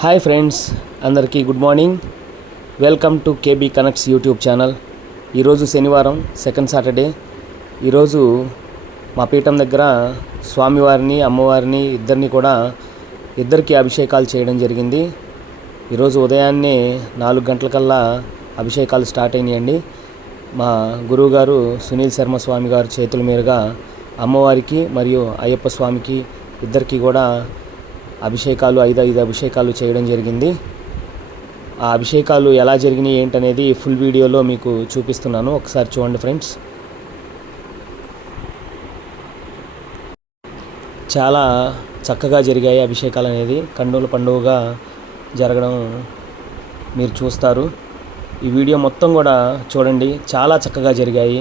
Hi friends, అందరికీ good morning. Welcome to KB connects YouTube channel. ఈరోజు శనివారం, second Saturday. ఈరోజు మా పీఠం దగ్గర స్వామివారిని, అమ్మవారిని ఇద్దరికి అభిషేకాలు చేయడం జరిగింది. ఈరోజు ఉదయాన్నే 4 గంటలకల్లా అభిషేకాలు స్టార్ట్ అయినాయండి. మా గురువుగారు సునీల్ శర్మ స్వామి గారు చేతుల మీదుగా అమ్మవారికి మరియు అయ్యప్ప స్వామికి ఇద్దరికి కూడా అభిషేకాలు 5 అభిషేకాలు చేయడం జరిగింది. ఆ అభిషేకాలు ఎలా జరిగినాయి ఏంటనేది ఫుల్ వీడియోలో మీకు చూపిస్తున్నాను, ఒకసారి చూడండి ఫ్రెండ్స్. చాలా చక్కగా జరిగాయి అభిషేకాలు అనేది, కన్నుల పండుగగా జరగడం మీరు చూస్తారు. ఈ వీడియో మొత్తం కూడా చూడండి, చాలా చక్కగా జరిగాయి.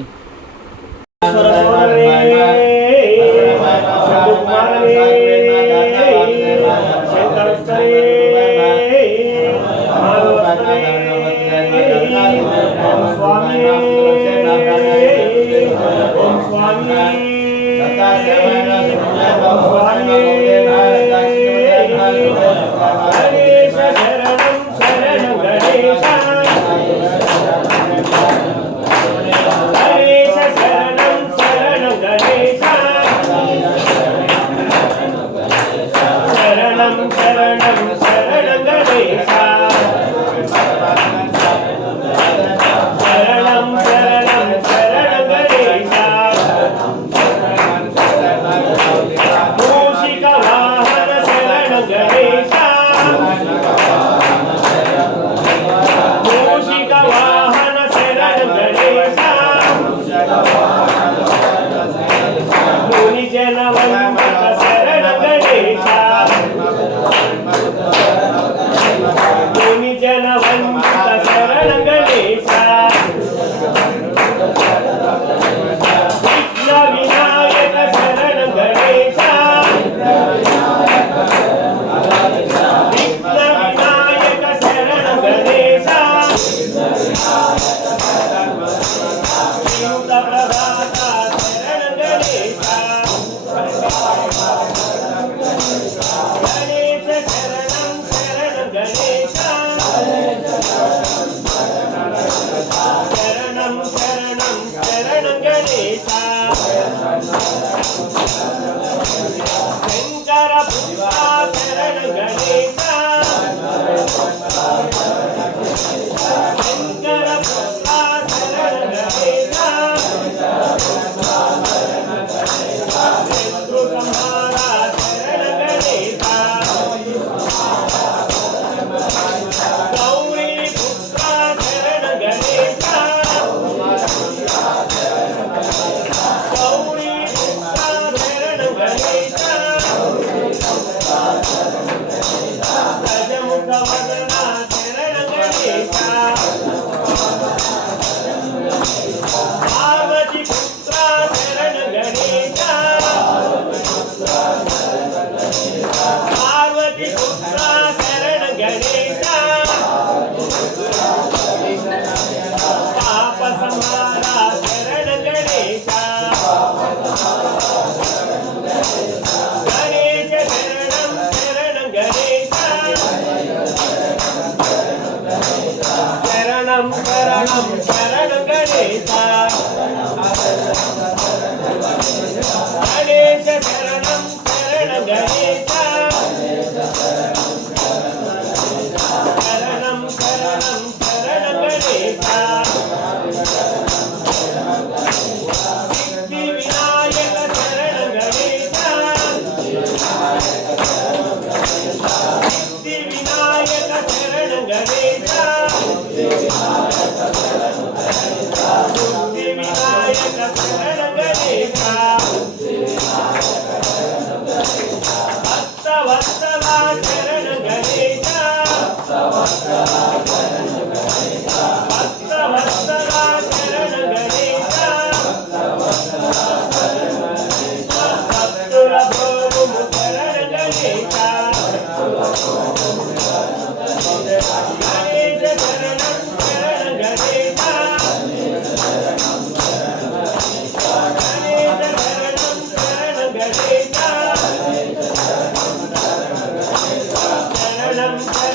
Sharanam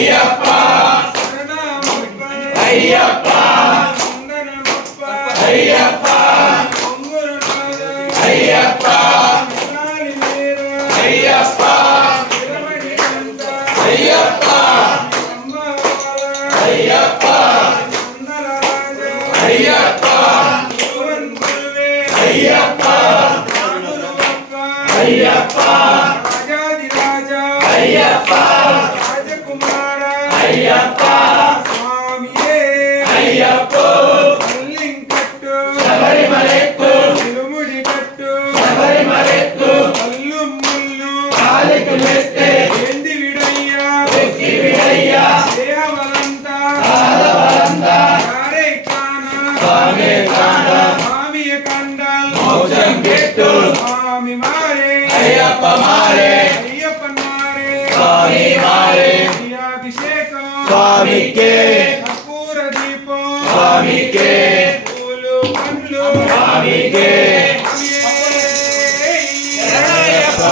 అయ్యప్ప శరణమప్ప అయ్యప్ప వందనమప్ప అయ్యప్ప పొంగురునాథ అయ్యప్ప మురారి వీర అయ్యప్ప తిరుమణి కంట అయ్యప్ప అమ్మవాల అయ్యప్ప అందరరాజ అయ్యప్ప భువన్ గురువే అయ్యప్ప రాములవప్ప అయ్యప్ప రాజాదిరాజ అయ్యప్ప రాజకుమార అయ్యప్ప స్వామియే అయ్యప్ప మల్లింకట్టు శబరిమలెక్కు తిరుముడి కట్టు శబరిమలెక్కు కల్లు ముల్లు కాలికి మెట్టే ఏంది విడయ్యా ఎక్కి విడయ్యా దేహవలంతా ఆదవలందా యారే కాన స్వామి కాణ స్వామియ కండ మోక్షం పెట్టు స్వామి మారే అయ్యప్ప మారే అయ్యప్పన్ మారే స్వామి మారే అభిషేకం స్వామికే కర్పూర దీపం స్వామికే పూలు పండ్లు స్వామికే శరణయ్యప్ప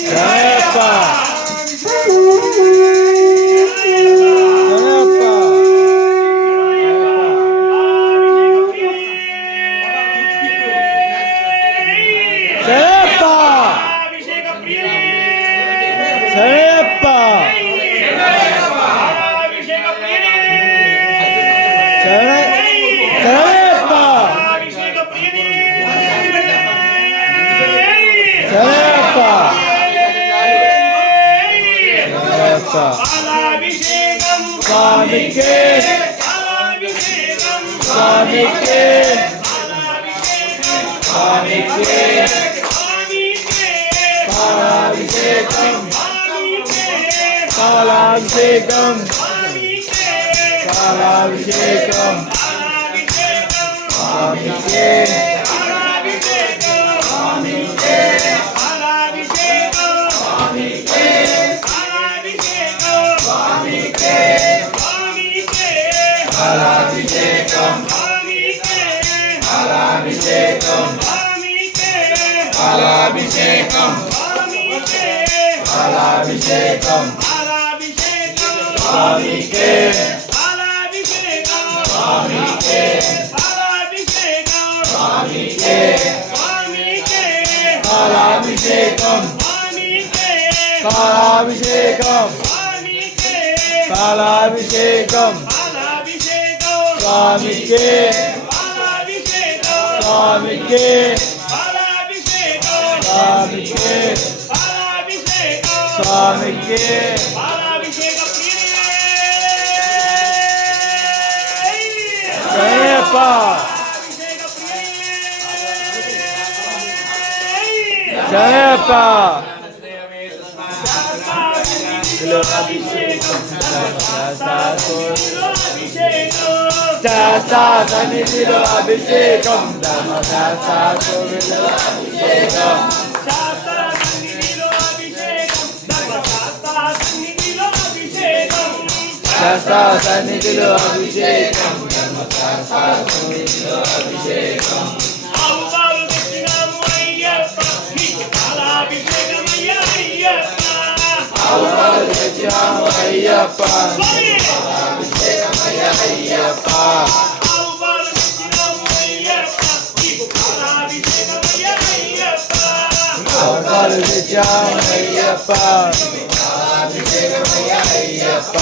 శరణయ్యప్ప శరణయ్యప్ప శరణయ్యప్ప శరణయ్యప్ప శరణయ్యప్ప స్వామికే స్వామికే స్వామికే పాలాభిషేకం పాలాభిషేకం పాలాభిషేకం స్వామికే పాలాభిషేకం పాలాభిషేకం పాలాభిషేకం పాలాభిషేకం స్వామికే స్వామికే స్వామికే పాలాభిషేకం పాలాభిషేకం పాలాభిషేకం స్వామికే స్వామికే స్వామికే స్వామికే శరణయ్యప్ప శరణయ్యప్ప శాస్త్ర సన్నిధిలో అభిషేకం ధర్మశాస్త్ర అభిషేకం శాస్త్ర సన్నిధిలో అభిషేకం ధర్మశాస్త్ర అభిషేకం అయ్యప్ప అయ్యప్ప అవతారు అయ్యప్ప అయ్యప్ప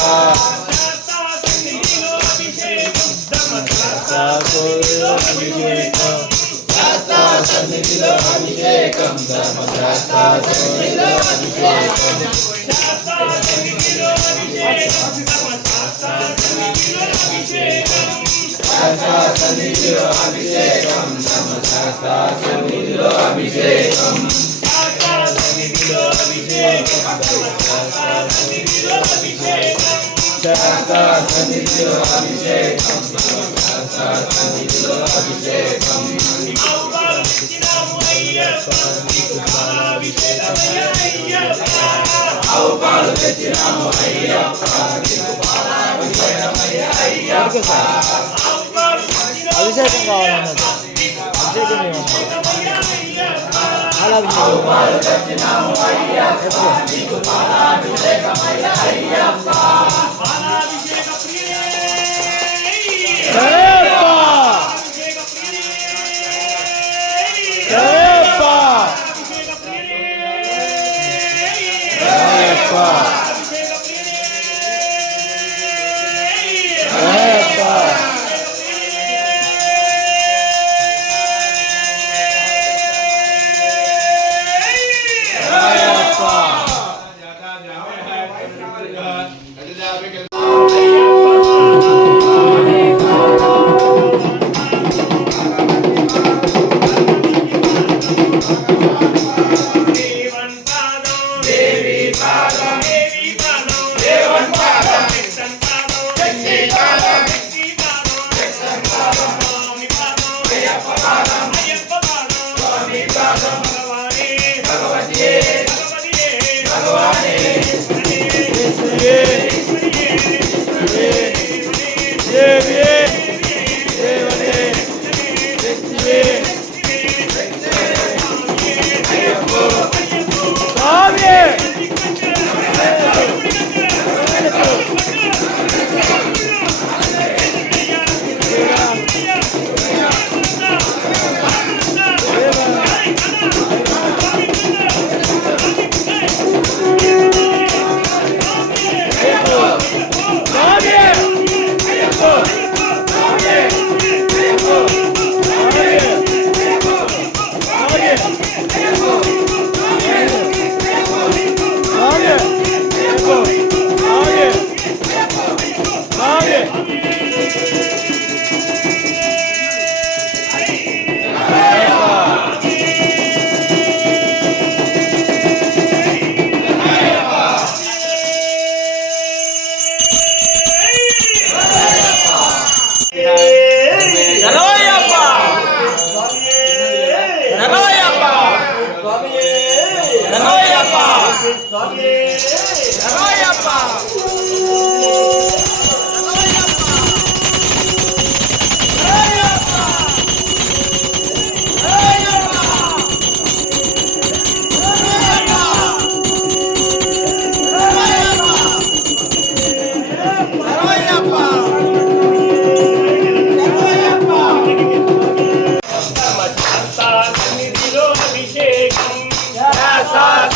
సన్నిధిలో అభిషేకం ధర్మశాస్త్ర సన్నిధిలో అభిషేకం ధర్మశాస్త్ర సన్నిధిలో అభిషేకం సన్నిధిలో అభిషేకం ధర్మశాస్త్ర సన్నిధిలో అభిషేకం అవపాలు తెచ్చినాము అయ్యప్ప నీకు పాలాభిషేకమయ్యా అయ్యప్ప అభిషేకం కావాలన్నది అభిషేకం అవపాలు తెచ్చినాము అయ్యప్ప నీకు పాలాభిషేకమయ్యా అయ్యప్ప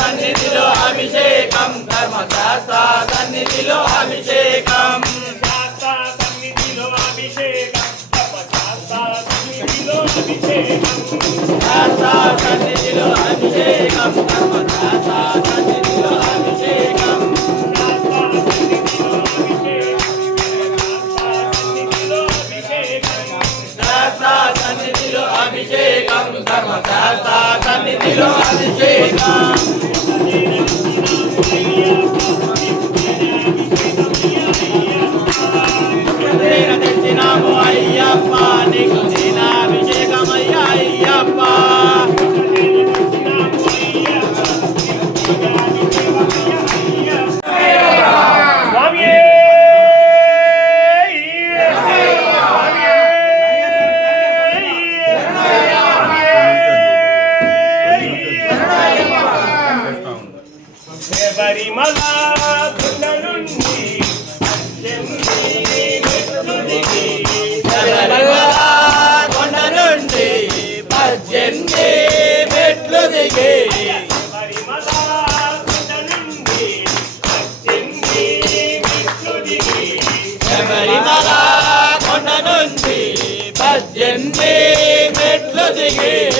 సన్నిధిలో అభిషేకం ధర్మశాస్త్ర సన్నిధిలో అభిషేకం సన్నిధిలో అభిషేకం సన్నిధిలో అభిషేకం ధర్మశాస్త్ర సన్నిధిలో అభిషేకం సన్నిధిలో అభిషేకం ధర్మశాస్త్ర సన్నిధిలో అభిషేకం తెచ్చినాము అయ్యప్ప నీకు అభిషేకమయ్యా అయ్యప్ప మెట్లు దిగి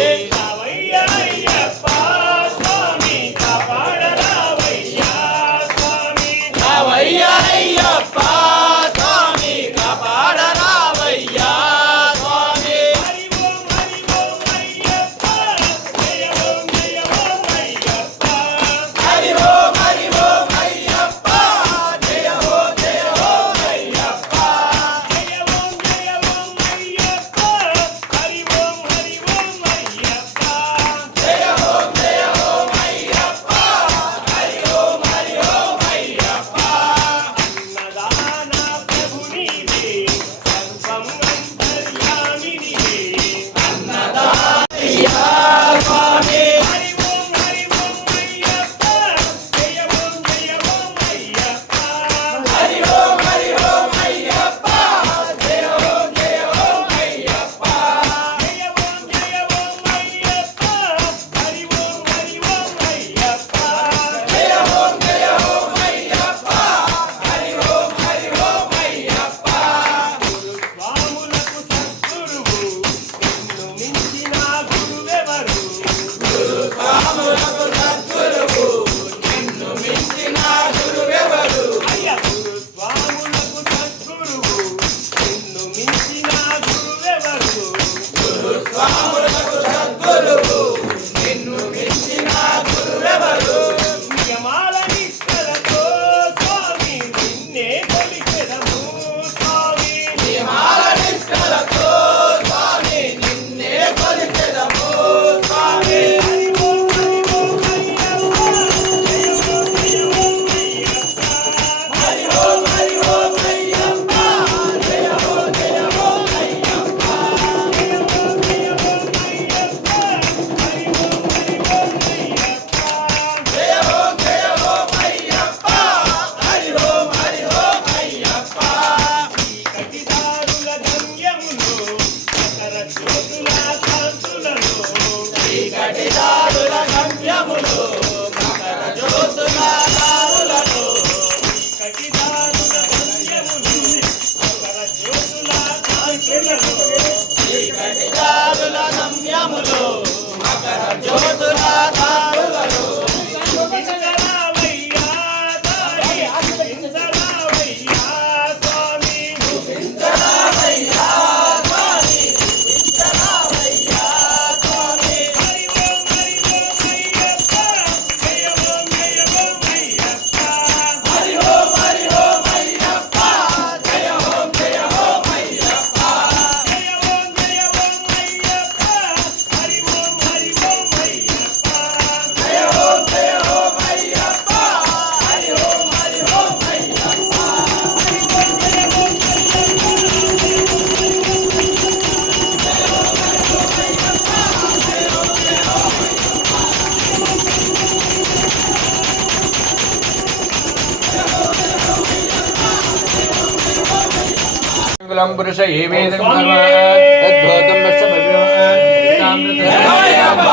केवलं पुरुष एवेदं कर्म तद्भूतं శరణమయ్యప్ప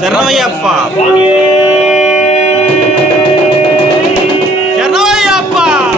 శరణమయ్యప్ప శరణమయ్యప్ప శరణమయ్యప్ప శరణమయ్యప్ప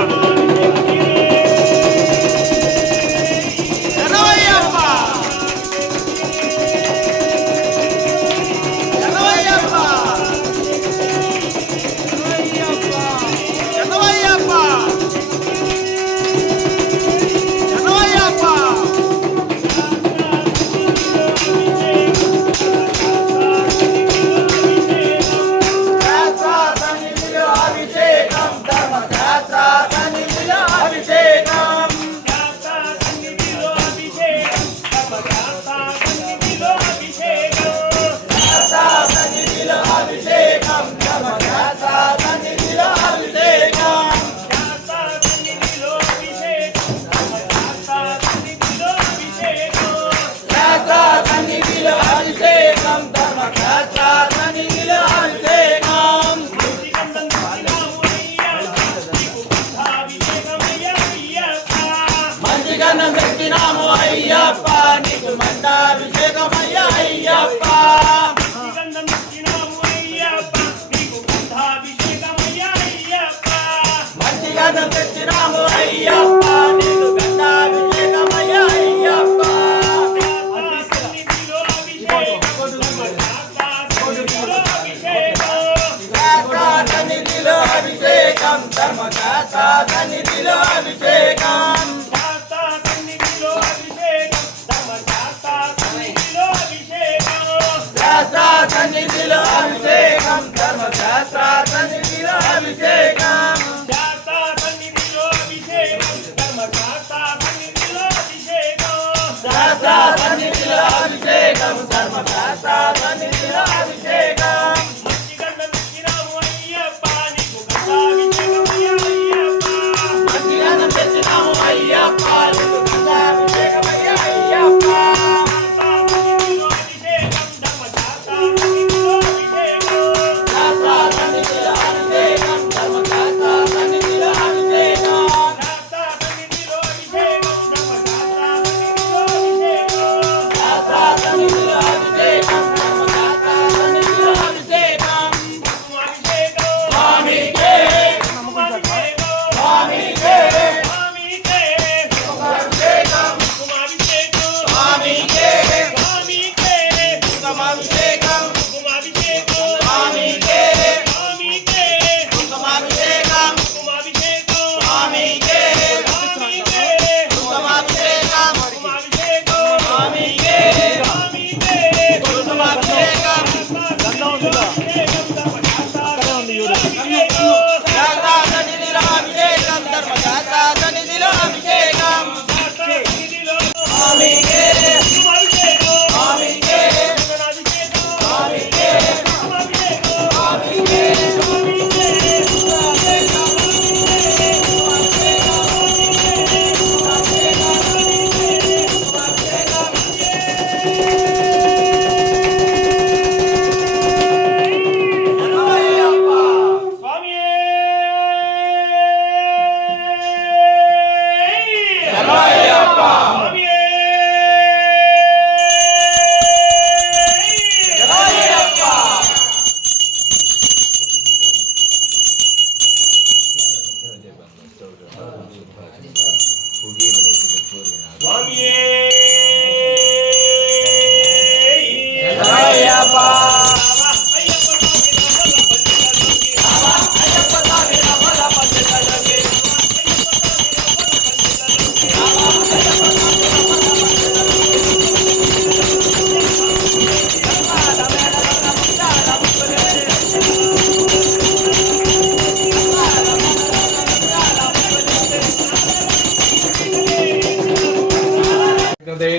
శరణమయ్యప్ప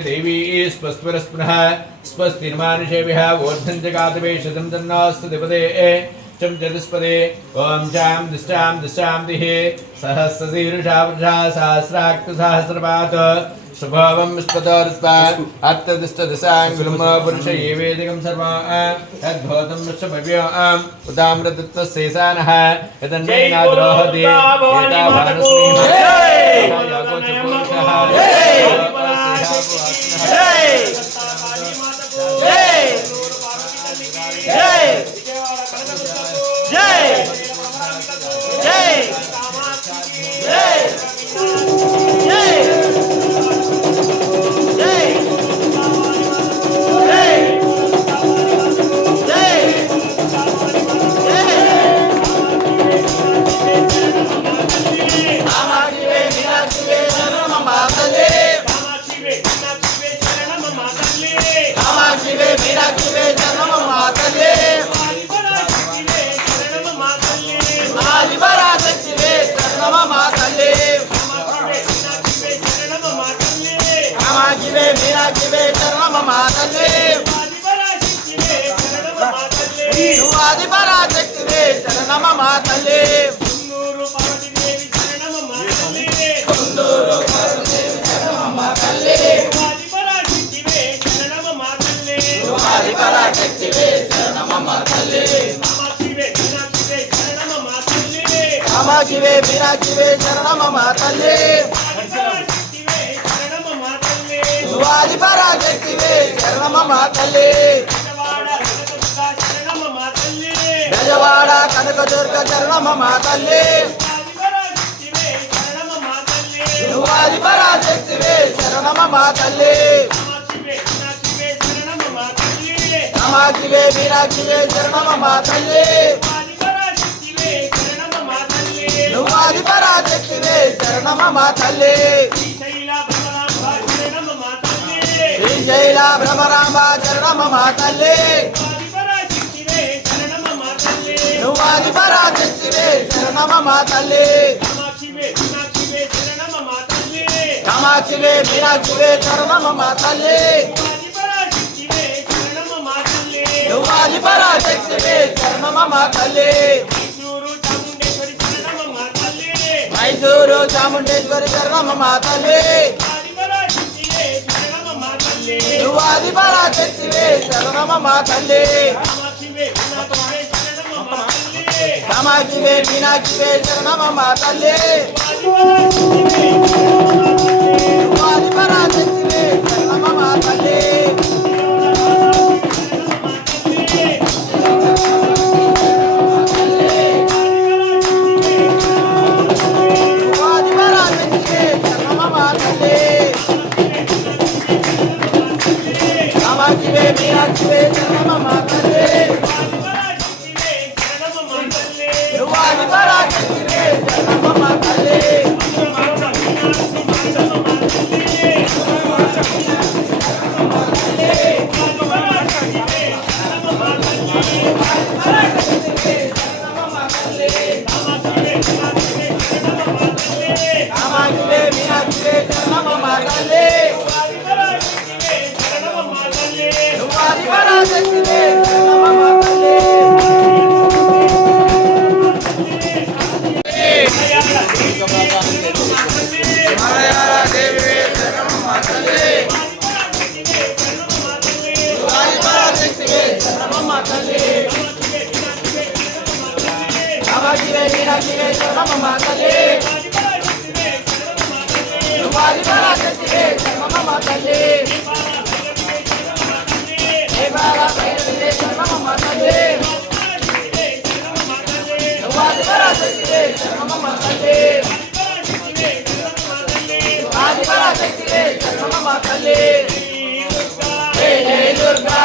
देवी स्वस्वरस्पुनः स्वस्तिर्मानुषेभ्यः वोद्धं च गातवेशतं तन्नास्तु दिपदे चम चतुष्पदे ओम चां दिष्टां दिः सहस्रशीर्षा वृषा सहस्राक्ष सहस्रपात स्वभावं स्पतोर्स्वा अत्तदिष्टदशाङ्गुलं पुरुष ये वेदिकं सर्वं यद्भूतं वृक्षभव्यम् उदामृतत्वस्यैसानः यदन्नेनाद्रोहति కామాక్షివే మీనాక్షివే శరణమ మాతల్లే శివాది పరాశక్తివే శరణమ మాతల్లే బెజవాడ కనకదుర్గ శరణమ మాతల్లే శివాది పరాశక్తివే శరణమ మాతల్లే కామాక్షివే మీనాక్షివే శరణమ మాతల్లే నువ్వాది పరాశక్తివే శరణమ మాతల్లే శ్రీశైల భ్రమరాంబ శరణమ మాతల్లే నువ్వాది పరాశక్తివే శరణమ మాతల్లే కామాక్షివే మీనాక్షివే శరణమ మాతల్లే నువ్వాది పరాశక్తివే శరణమ మాతల్లే మైసూరు చాముండేశ్వరి శరణమ మాతల్లే నువ్వాది పరాశక్తివే శరణమ మాతల్లే కామాక్షివే మీనాక్షివే శరణమ మాతల్లే నువ్వాది పరాశక్తివే శరణమ మాతల్లే కామాక్షివే మీనాక్షివే శరణమ మాతల్లే నువ్వాది పరాశక్తివే శరణమ మాతల్లే కామాక్షివే మీనాక్షివే శరణమ మాతల్లే నువ్వాది పరాశక్తివే శరణమ మాతల్లే కామాక్షివే మీనాక్షివే శరణమ మాతల్లే నువ్వాది పరాశక్తివే శరణమ మాతల్లే శరణమ మాతల్లే నువ్వాది పరాశక్తివే శరణమ మాతల్లే ఆది పరాశక్తివే శరణమ మాతల్లే జయ జయ దుర్గా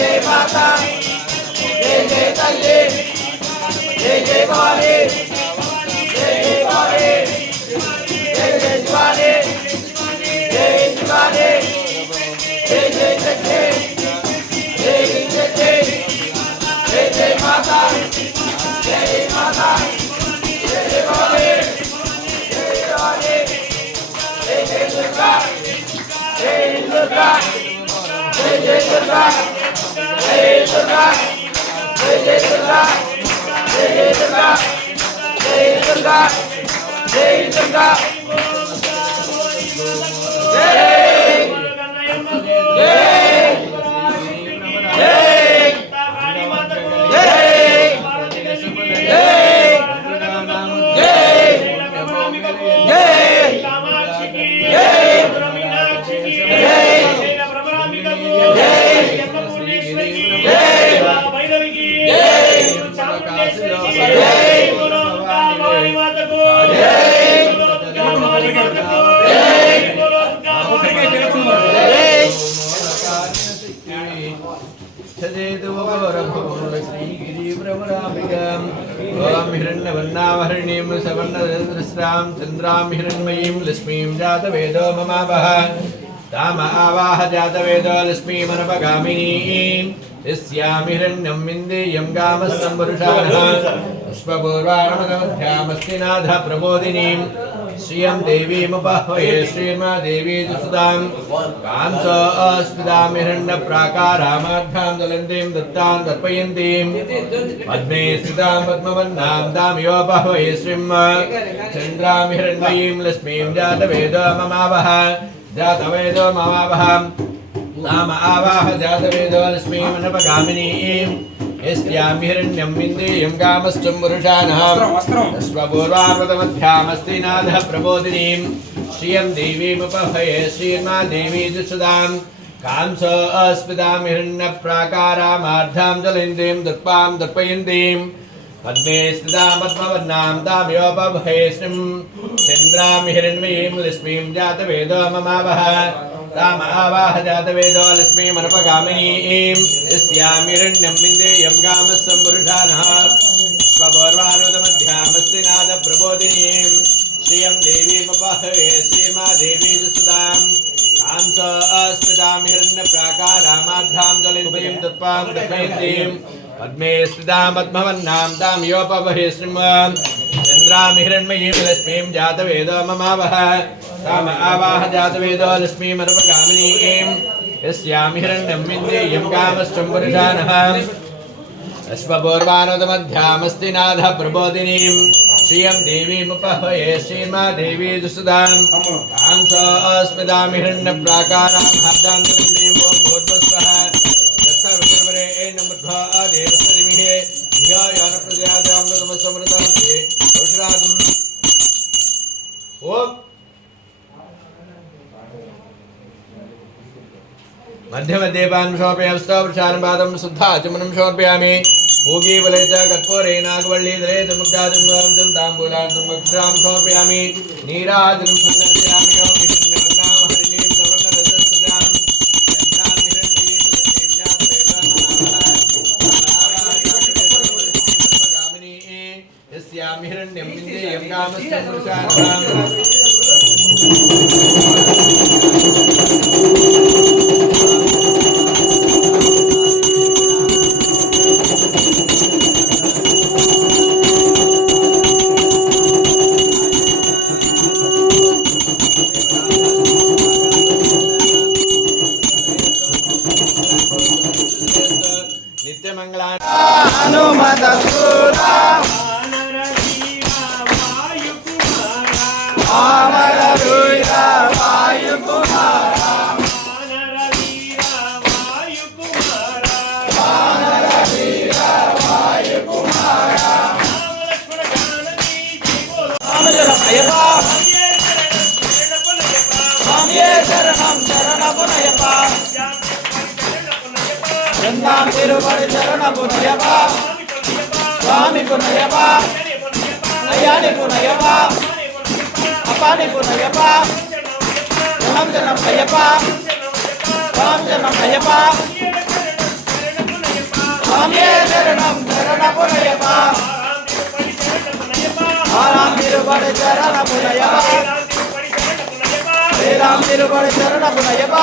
जय माता जय जय तल्ली जय जय भवानी जय जय भवानी जय जय शिवानी जय शिवानी जय जय शक्ति जय जय शक्ति जय जय माता जय माता जय जय भवानी जय भवानी जय जय दुर्गा जय दुर्गा जय जय दुर्गा जय दुर्गा जय जय दुर्गा जय जय दुर्गा जय दुर्गा जय दुर्गा चंद्रां हिरण्मयीं लक्ष्मीं जातवेदो ममावह ताम आवाह जातवेदो लक्ष्मीमनपगामिनीं यस्यां हिरण्यं विन्देयं गामस्संवरुषाणः पुष्पपूर्वाणमध्यामस्ति नाथ प्रबोधिनीं श्रियं देवीमुपाह्वये श्रीर्मा देवी सुसुतां कांसो अस्मितां हिरण्यप्राकारामाभ्यां ज्वलन्तीं दत्तां तर्पयन्तीं पद्मे स्थितां पद्मवन्नां दामयोपाह्वये श्रीं चन्द्रां हिरण्मयीं लक्ष्मीं जातवेदो ममावह जातवेदो ममावह ताम आवाह जातवेदो लक्ष्मीमनपगामिनीं यस्यां हिरण्यं विन्देयं कामश्चम्बुरुषाणः स्वपूर्वामृतमध्यामस्ति नाथः प्रबोधिनीं श्रियं देवीमुपह्वये श्रीर्मा देवी दुष्टां कांसो अस्मितां हिरण्यप्राकारामार्धां ज्वलन्तीं दर्पां दर्पयन्तीं पद्मे स्थितां पद्मवर्णां तामयोपह्वये श्रीं चन्द्रां हिरण्मयीं लक्ष्मीं जातवेदो ममावह ताम आवाह जातवेदो लक्ष्मीमनपगामिनीं यस्यां हिरण्यं विन्देयं गामस्संवरुषाणः स्वपूर्वानुतमध्यामस्ति नाद प्रबोधिनीं श्रियं देवीमुपाह्वये श्रीमा देवी दुसुतां कांसो अस्मितां हिरण्यप्राकारामार्धां ज्वलन्तीं तत्त्वां दर्पयन्तीं पद्मे स्थितां पद्मवन्नां तां योपह्वये श्रीं चन्द्रां हिरण्मयीं लक्ष्मीं जातवेदो ममावह ताम आवाह जातवेदो लक्ष्मीमनपगामिनीं यस्यां हिरण्यं विन्देयं कामश्चम्बुरुषाणः अश्वपूर्वानुतमध्यामस्ति नाथः प्रबोधिनीं श्रियं देवीमुपह्वये श्रीमा देवी दुसुतां कांसो अस्मितां हिरण्यप्राकारां हार्दां ज्वलन्तीं ॐ भूर्भुवस्वः तत्सर्वदेवरेण्यमूर्ध्वा देवस्तदिमिहे धियो यो न प्रचोदयात् अमृतमस्तमृतं ते औषधादं ओम मध्य मध्ये पान शोपयामि स्तवृषानुपादं शुद्धाचमनं शोपयामि पूगीफले च कर्पूरे नागवल्लीधरे मुक्ताचमनं ताम्बूलान्तं वक्षां शोपयामि नीराजनं सन्दर्शयामि ओम हिरण्यवर्णां हरिणीं सवर्णरजस्वजां चन्द्रां हिरण्मयीं लक्ष्मीं जातवेदो यस्यां हिरण्यं विन्देयं कामश्चम्बुरुषाणः స్వామియే శరణం శరణపునయ్యప్ప ఆరాం తిరుపడి శరణపునయ్యప్ప శ్రీరామ్ తిరుపడి శరణపునయ్యప్ప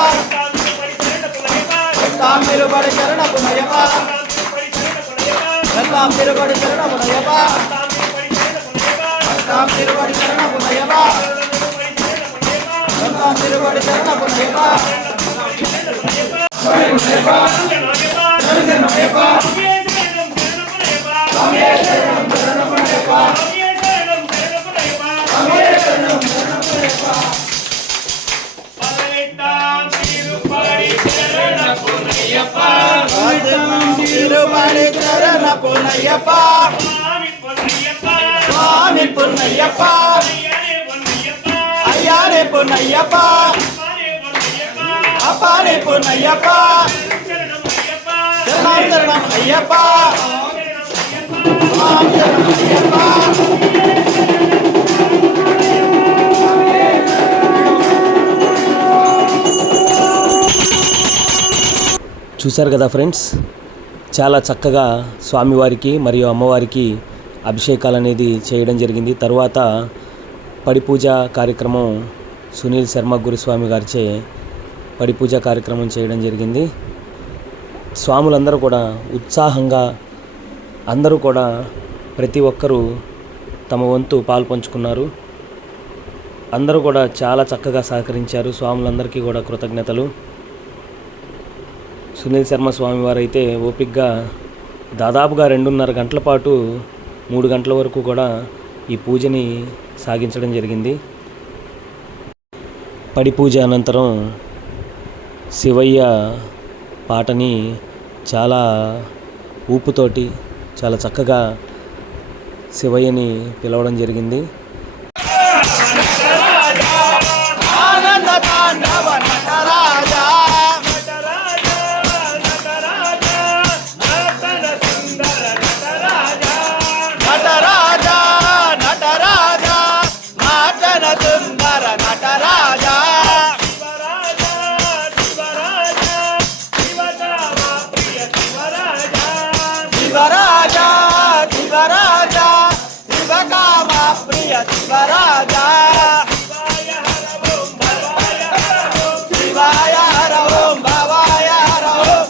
తాం తిరుపడి శరణపునయ్యప్ప తాం తిరుపడి శరణపునయ్యప్ప తాం తిరుపడి శరణపునయ్యప్ప తాం తిరుపడి శరణపునయ్యప్ప తిరుపడి శరణపునయ్యప్ప స్వామి పున్నయ్యప్ప అయ్యానే పున్నయ్యప్ప అప్పానే పున్నయ్యప్ప శరణం శరణం అయ్యప్ప స్వామి శరణం అయ్యప్ప చూశారు కదా ఫ్రెండ్స్, చాలా చక్కగా స్వామివారికి మరియు అమ్మవారికి అభిషేకాలు అనేది చేయడం జరిగింది. తర్వాత పడి పూజ కార్యక్రమం సునీల్ శర్మ గురుస్వామి గారిచే పడి పూజ కార్యక్రమం చేయడం జరిగింది. స్వాములందరూ కూడా ఉత్సాహంగా అందరూ కూడా ప్రతి ఒక్కరూ తమ వంతు పాల్పంచుకున్నారు. అందరూ కూడా చాలా చక్కగా సహకరించారు. స్వాములందరికీ కూడా కృతజ్ఞతలు. సునీల్ శర్మ స్వామి వారు అయితే ఓపికగా దాదాపుగా 2.5 గంటల పాటు 3 గంటల వరకు కూడా ఈ పూజని సాగించడం జరిగింది. పడి పూజ అనంతరం శివయ్య పాటని చాలా ఊపుతోటి చాలా చక్కగా శివయ్యని పిలవడం జరిగింది. ఆనంద తాండవ నటరాజా శివరాజా శివాయ హర ఓం భవాయ హర ఓం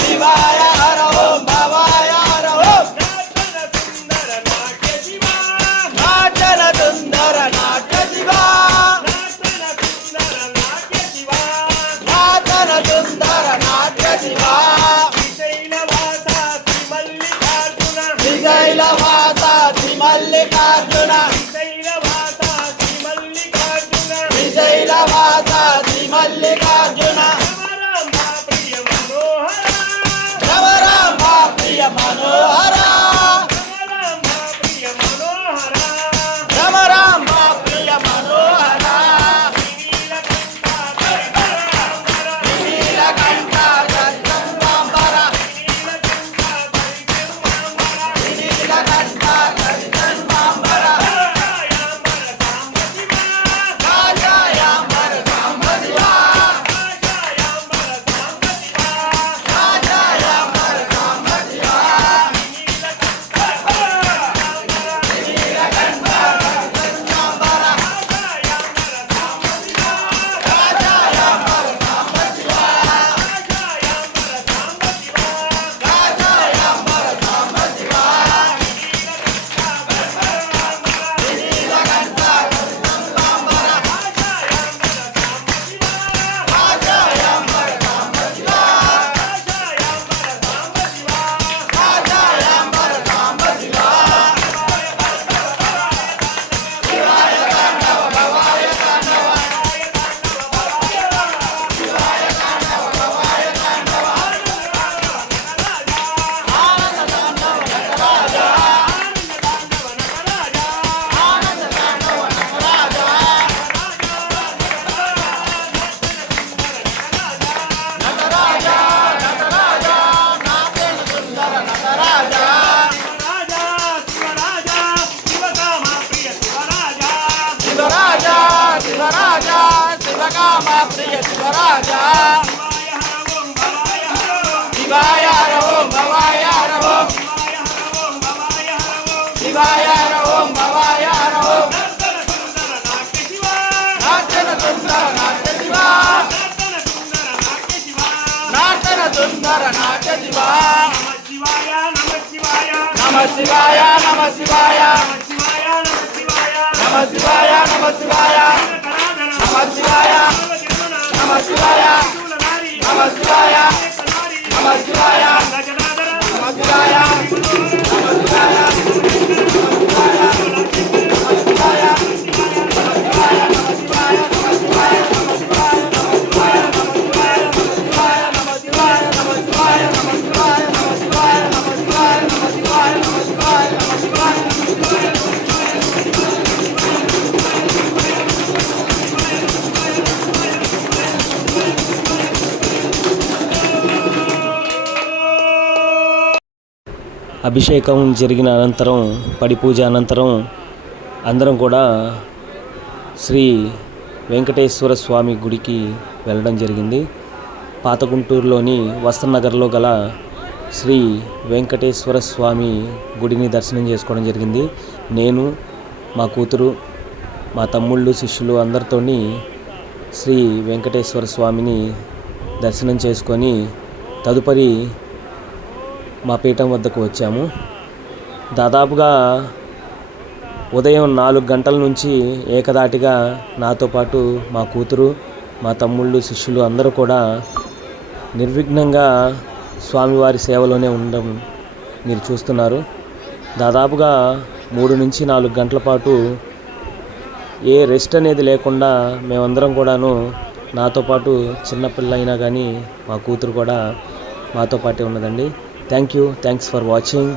శివాయ హర ఓం భవాయ హర ఓం నాటన సుందర నాట్య శివా నాటన సుందర నాట్య శివా శ్రీశైలవాస శ్రీ మల్లికార్జున శ్రీశైలవాస శ్రీ మల్లికార్జున రమరామ ప్రియ మనోహర రమరామ ప్రియ మనోహర నీలకంఠ గంధంబర నీలకంఠ గంధంబర రాజాయాంబర సాంబ శివా రాజాయాంబర సాంబ శివా నీలకంఠ గంధంబర రాజాయాంబర సాంబ శివా రాజాయాంబర సాంబ శివా నీలకంఠ గంధంబర రాజాయాంబర సాంబ శివా రాజాయాంబర సాంబ శివా శివాయ తాండవ భవాయ తాండవ శివాయ తాండవ భవాయ తాండవ ఆనంద తాండవ నటరాజా ఆనంద తాండవ నటరాజా నటరాజా నటరాజా నాట్య సుందర నటరాజా శివరాజా శివరాజా శివకామ ప్రియ శివరాజా శివాయ శివాయ హర ఓం భవాయ హర ఓం శివాయ హర ఓం భవాయ హర ఓం నాట్యన సుందర నాట్య శివ నాట్యన సుందర నాట్య శివ నమ శివాయ నమ శివాయ నమ శివాయ నమ శివాయ నమ శివాయ నమ శివాయ నమ శివాయ నమ శివాయ నమ శివాయ అభిషేకం జరిగిన అనంతరం పడి పూజ అనంతరం అందరం కూడా శ్రీ వెంకటేశ్వర స్వామి గుడికి వెళ్ళడం జరిగింది. పాత గుంటూరులోని వస్త్రనగర్లో గల శ్రీ వెంకటేశ్వర స్వామి గుడిని దర్శనం చేసుకోవడం జరిగింది. నేను, మా కూతురు, మా తమ్ముళ్ళు, శిష్యులు అందరితోని శ్రీ వెంకటేశ్వర స్వామిని దర్శనం చేసుకొని తదుపరి మా పీఠం వద్దకు వచ్చాము. దాదాపుగా ఉదయం 4 గంటల నుంచి ఏకదాటిగా నాతో పాటు మా కూతురు, మా తమ్ముళ్ళు, శిష్యులు అందరూ కూడా నిర్విఘ్నంగా స్వామివారి సేవలోనే ఉండడం మీరు చూస్తున్నారు. దాదాపుగా 3 నుంచి 4 గంటల పాటు ఏ రెస్ట్ అనేది లేకుండా మేమందరం కూడాను, నాతో పాటు చిన్నపిల్ల అయినా కానీ మా కూతురు కూడా మాతో పాటే ఉన్నదండి. Thanks for watching.